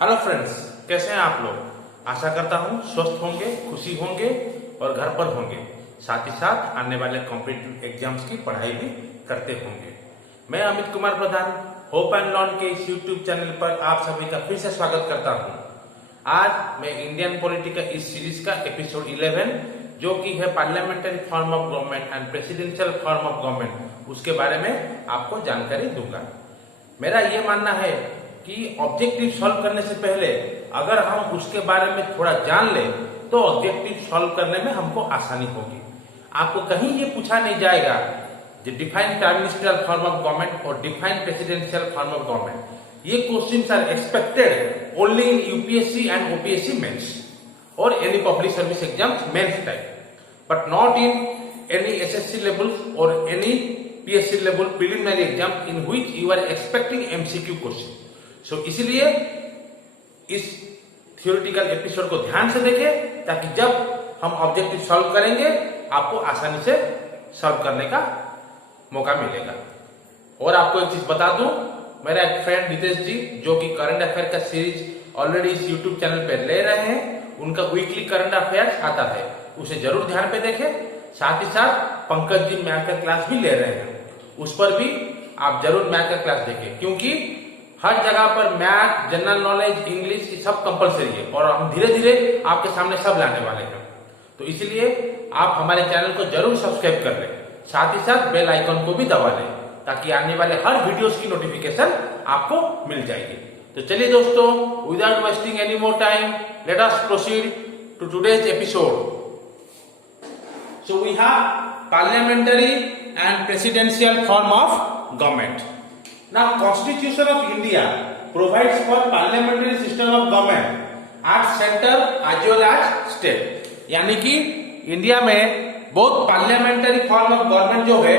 Hello friends, कैसे हैं आप लोग। आशा करता हूं स्वस्थ होंगे, खुशी होंगे और घर पर होंगे। साथ ही साथ आने वाले कॉम्पिटिटिव एग्जाम्स की पढ़ाई भी करते होंगे। मैं अमित कुमार प्रधान होप एंड लर्न के इस यूट्यूब चैनल पर आप सभी का फिर से स्वागत करता हूं। आज मैं इंडियन पॉलिटी का इस सीरीज का एपिसोड 11 जो कि है parliamentary form of government and presidential form of government, उसके बारे में आपको जानकारी दूंगा। मेरा ये मानना है कि ऑब्जेक्टिव सॉल्व करने से पहले अगर हम उसके बारे में थोड़ा जान लें तो ऑब्जेक्टिव सॉल्व करने में हमको आसानी होगी। आपको कहीं ये पूछा नहीं जाएगा कि define prime ministerial form of government और define presidential form of government. ये questions are expected only in UPSC and OPSC mains और any public service exam mains type, but not in any SSC level और any PSC level preliminary exam in which you are expecting MCQ question. So इसलिए इस theoretical episode को ध्यान से देखें ताकि जब हम ऑब्जेक्टिव सॉल्व करेंगे आपको आसानी से सॉल्व करने का मौका मिलेगा। और आपको एक चीज बता दूं, मेरा एक फ्रेंड नितेश जी जो कि करंट अफेयर का सीरीज ऑलरेडी इस यूट्यूब चैनल पे ले रहे हैं, उनका वीकली करंट अफेयर्स आता है, उसे जरूर ध्यान पे देखें। साथ ही साथ पंकज जी मैथ का क्लास भी ले रहे हैं, उस पर भी आप जरूर मैथ का क्लास देखें, क्योंकि हर जगह पर मैथ, जनरल नॉलेज, इंग्लिश ये सब कंपलसरी है और हम धीरे धीरे आपके सामने सब लाने वाले हैं। तो इसलिए आप हमारे चैनल को जरूर सब्सक्राइब कर लें, साथ ही साथ बेल आइकन को भी दबा लें ताकि आने वाले हर वीडियोस की नोटिफिकेशन आपको मिल जाएगी। तो चलिए दोस्तों, without wasting any more time, let us proceed to today's episode. So we have parliamentary and presidential form of government. Now Constitution of India provides for parliamentary system of government at center as well as state. यानी कि India में बहुत parliamentary form of government जो है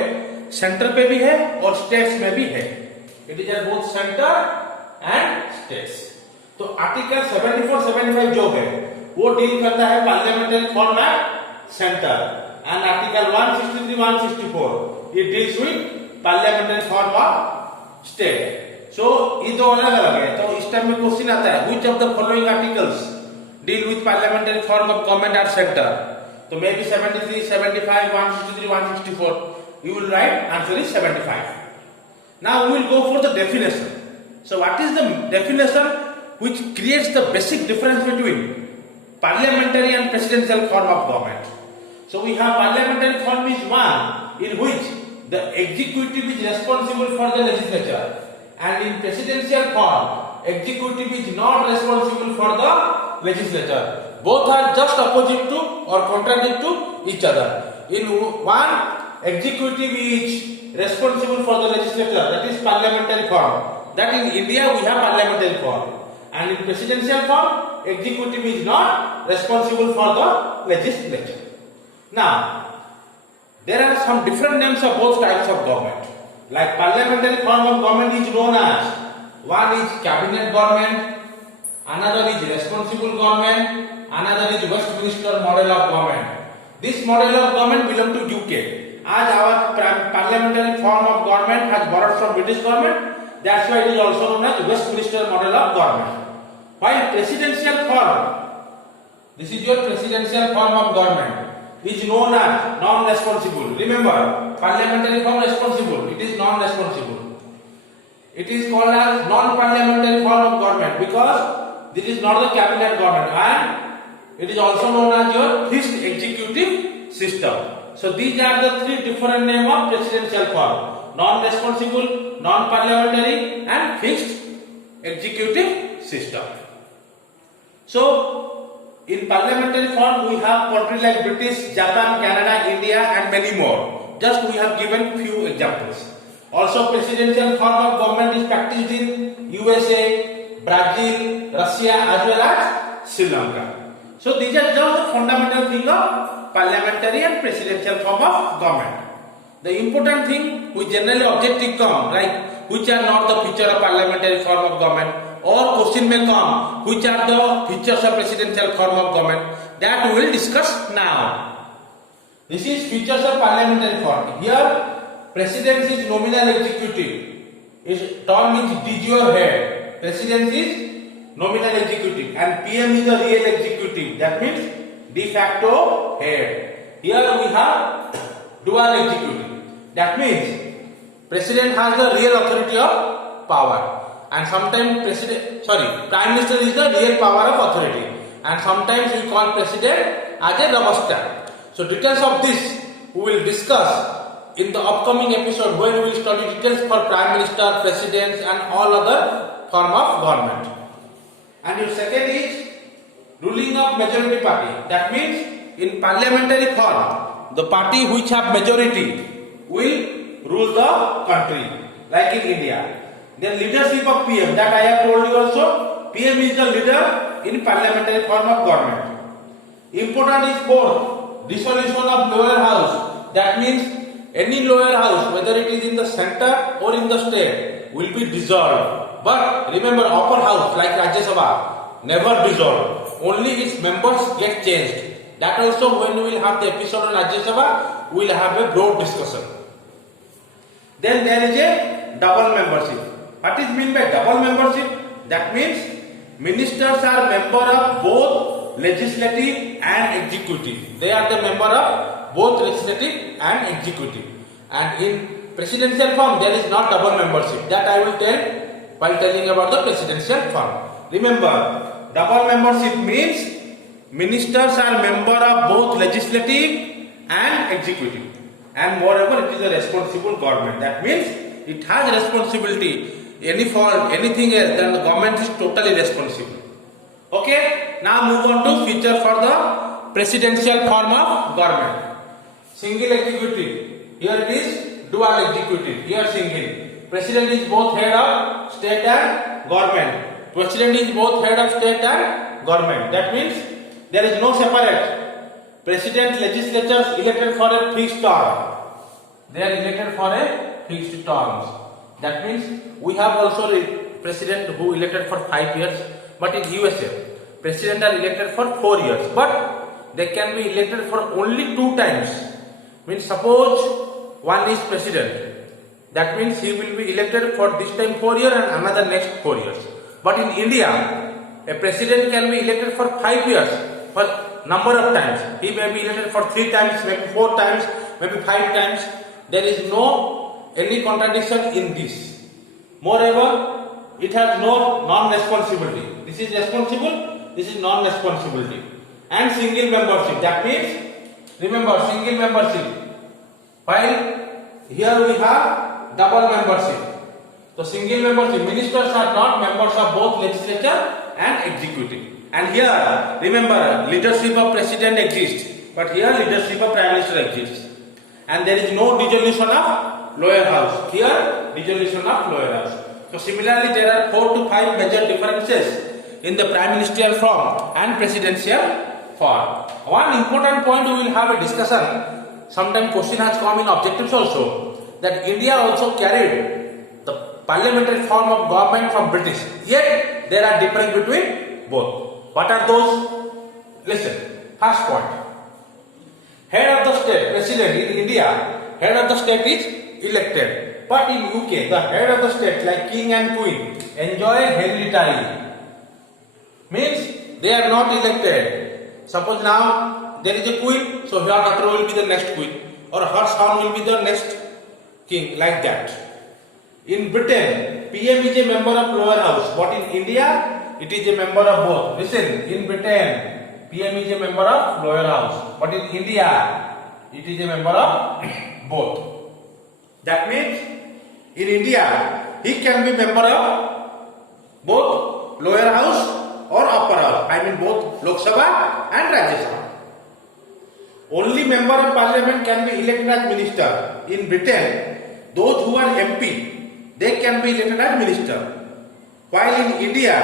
centre पे भी है और स्टेट्स में भी है। It is both centre and states. तो आर्टिकल 74-75 जो है वो डील करता है parliamentary form at centre, and article 163-164 it deals with parliamentary form of state. So ये दो अलग अलग है। तो इस टाइम में क्वेश्चन आता है which of the following articles deal with parliamentary form of government at center? तो maybe 73, 75, 163, 164 you will write answer is 75. Now we will go for the definition. So what is the definition which creates the basic difference between parliamentary and presidential form of government? So we have parliamentary form is one in which the executive is responsible for the legislature, and in presidential form executive is not responsible for the legislature. Both are just opposite to or contradict to each other. In one, executive is responsible for the legislature, that is parliamentary form. That in India we have parliamentary form, and in presidential form executive is not responsible for the legislature. Now, there are some different names of both types of government. Like parliamentary form of government is known as, one is cabinet government, another is responsible government, another is Westminster model of government. This model of government belong to UK. As our parliamentary form of government has borrowed from British government, that's why it is also known as Westminster model of government. While presidential form, this is your presidential form of government, is known as non-responsible. Remember, parliamentary form responsible, it is non-responsible. It is called as non-parliamentary form of government because this is not the cabinet government, and it is also known as your fixed executive system. So these are the three different names of presidential form: non-responsible, non-parliamentary, and fixed executive system. So in parliamentary form we have countries like British, Japan, Canada, India and many more. Just we have given few examples. Also presidential form of government is practiced in USA, Brazil, Russia as well as Sri Lanka. So these are just the fundamental thing of parliamentary and presidential form of government. The important thing which generally objective come, like which are not the feature of parliamentary form of government, or question may come which are the features of presidential form of government, that we will discuss now. This is features of parliamentary form. Here president is nominal executive, his term is de jure head. President is nominal executive, and PM is the real executive. That means de facto head. Here we have dual executive. That means president has the real authority of power, and sometimes prime minister is the real power of authority, and sometimes we call president as a rubber stamp. So details of this we will discuss in the upcoming episode, where we will study details for prime minister, presidents, and all other form of government. And your second is ruling of majority party. That means in parliamentary form, the party which have majority will rule the country, like in India. Then leadership of PM, that I have told you also. PM is the leader in parliamentary form of government. Important is fourth, dissolution of lower house. That means any lower house, whether it is in the center or in the state, will be dissolved. But remember, upper house like Rajya Sabha never dissolved. Only its members get changed. That also, when we will have the episode on Rajya Sabha, we will have a broad discussion. Then there is a double membership. What is meant by double membership? That means ministers are member of both legislative and executive. They are the member of both legislative and executive. And in presidential form, there is not double membership. That I will tell while telling about the presidential form. Remember, double membership means ministers are member of both legislative and executive. And moreover, it is a responsible government. That means it has responsibility. Any fault, anything else, then the government is totally responsible. Okay, now move on to feature for the presidential form of government. Single executive. Here it is dual executive. Here single. President is both head of state and government. President is both head of state and government. That means there is no separate. President, legislatures elected for a fixed term. They are elected for a fixed terms. That means we have also a president who elected for 5 years. But in USA, president are elected for 4 years. But they can be elected for only 2 times. Means suppose one is president. That means he will be elected for this time 4 years and another next 4 years. But in India, a president can be elected for 5 years. For number of times. He may be elected for 3 times, maybe 4 times, maybe 5 times. There is no any contradiction in this. Moreover, it has no non-responsibility. This is responsible, this is non-responsibility. And single membership. That means, remember, single membership. While here we have double membership. So single membership, ministers are not members of both legislature and executive. And here, remember, leadership of president exists, but here leadership of prime minister exists. And there is no dissolution of lower house. Here, dissolution of lower house. So similarly, there are 4 to 5 major differences in the prime ministerial form and presidential form. One important point we will have a discussion. Sometimes question has come in objectives also, that India also carried the parliamentary form of government from British. Yet there are difference between both. What are those? Listen. First point. Head of the state, president in India, head of the state is elected. But in UK, the head of the state, like king and queen, enjoy hereditary. Means they are not elected. Suppose now there is a queen, so her daughter will be the next queen, or her son will be the next king, like that. In Britain, PM is a member of lower house, but in India, it is a member of both. Listen, in Britain, PM is a member of lower house, but in India, it is a member of both. That means, in India, he can be member of both lower house or upper house. I mean both Lok Sabha and Rajya Sabha. Only member of parliament can be elected as minister. In Britain, those who are MP, they can be elected as minister. While in India,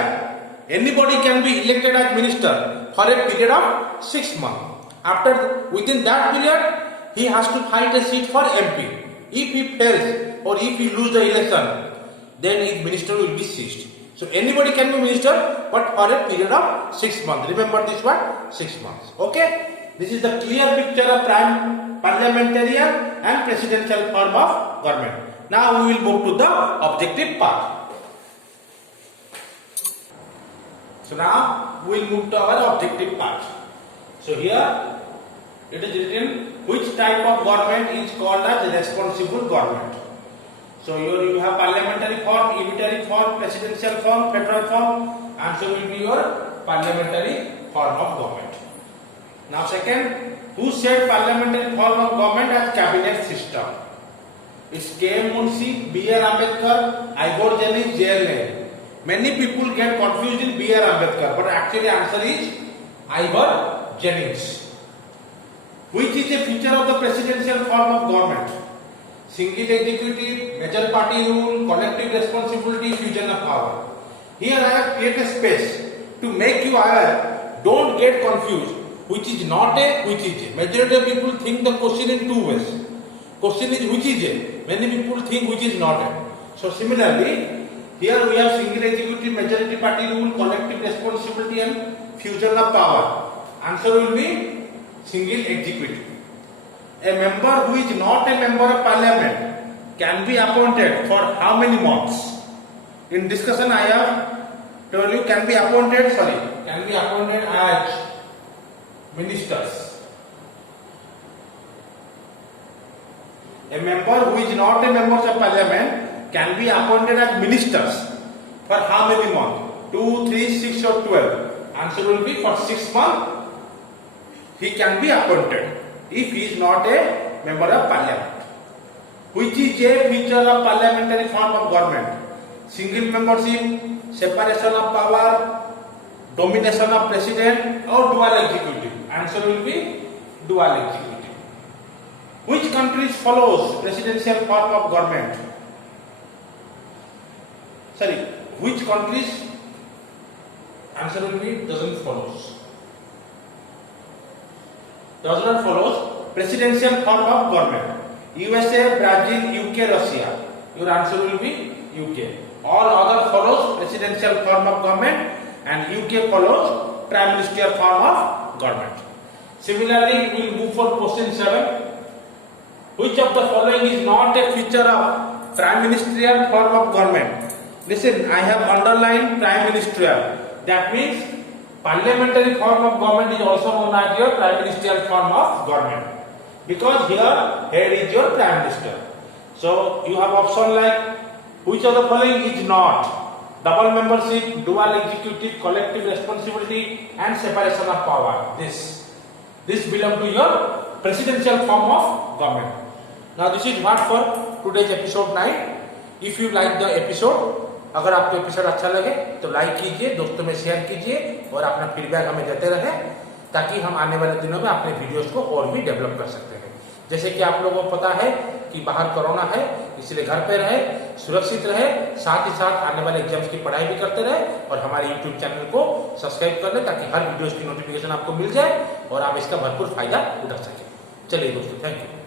anybody can be elected as minister for a period of 6 months. Within that period, he has to fight a seat for MP. If he fails or if he loses the election, then his minister will be ceased. So anybody can be minister, but for a period of 6 months. Remember this one? 6 months. Okay? This is the clear picture of parliamentarian and presidential form of government. Now we will move to the objective part. So now we will move to our objective part. So here it is written which type of government is called as responsible government. So here you have parliamentary form, unitary form, presidential form, federal form. Answer will be your parliamentary form of government. Now second, who said parliamentary form of government as cabinet system? It's K.M. Munshi, B.R. Ambedkar, Ivor Jennings, J.L. Nehru. Many people get confused in B.R. Ambedkar, but actually answer is Ivor Jennings. Which is a feature of the presidential form of government? Single executive, major party rule, collective responsibility, fusion of power. Here I have created a space to make you aware. Don't get confused. Which is not a, which is a. Majority of people think the question in two ways. Question is which is a. Many people think which is not a. So similarly, here we have single executive, majority party rule, collective responsibility and fusion of power. Answer will be single executive. A member who is not a member of parliament can be appointed for how many months? In discussion I have told you can be appointed as ministers. A member who is not a member of parliament can be appointed as ministers for how many months? 2, 3, 6 or 12. Answer will be for 6 months he can be appointed if he is not a member of parliament. Which is a feature of parliamentary form of government? Single membership, separation of power, domination of president or dual executive. Answer will be dual executive. Which countries follows presidential form of government? Which countries? Answer will be doesn't follows. Does not follows presidential form of government. USA, Brazil, UK, Russia. Your answer will be UK. All other follows presidential form of government and UK follows prime minister form of government. Similarly, we will move for question 7. Which of the following is not a feature of prime ministerial form of government? Listen, I have underlined prime ministerial. That means parliamentary form of government is also known as your prime ministerial form of government. Because here, head is your prime minister. So, you have option like which of the following is not? Double membership, dual executive, collective responsibility and separation of power. This belongs to your presidential form of government. Now this is what for today's episode 9. If you like the episode, अगर आपको episode अच्छा लगे तो like कीजिए, दोस्तों में share कीजिए और अपना फीडबैक हमें देते रहें ताकि हम आने वाले दिनों में अपने वीडियोस को और भी डेवलप कर सकते हैं। जैसे कि आप लोगों को पता है कि बाहर कोरोना है, इसलिए घर पे रहे, सुरक्षित रहे, साथ ही साथ आने वाले एग्जाम्स की पढ़ाई भी करते रहे और हमारे यूट्यूब चैनल को सब्सक्राइब कर लें ताकि हर वीडियोस की नोटिफिकेशन आपको मिल जाए और आप इसका भरपूर फायदा उठा सकें। चलिए दोस्तों, थैंक यू।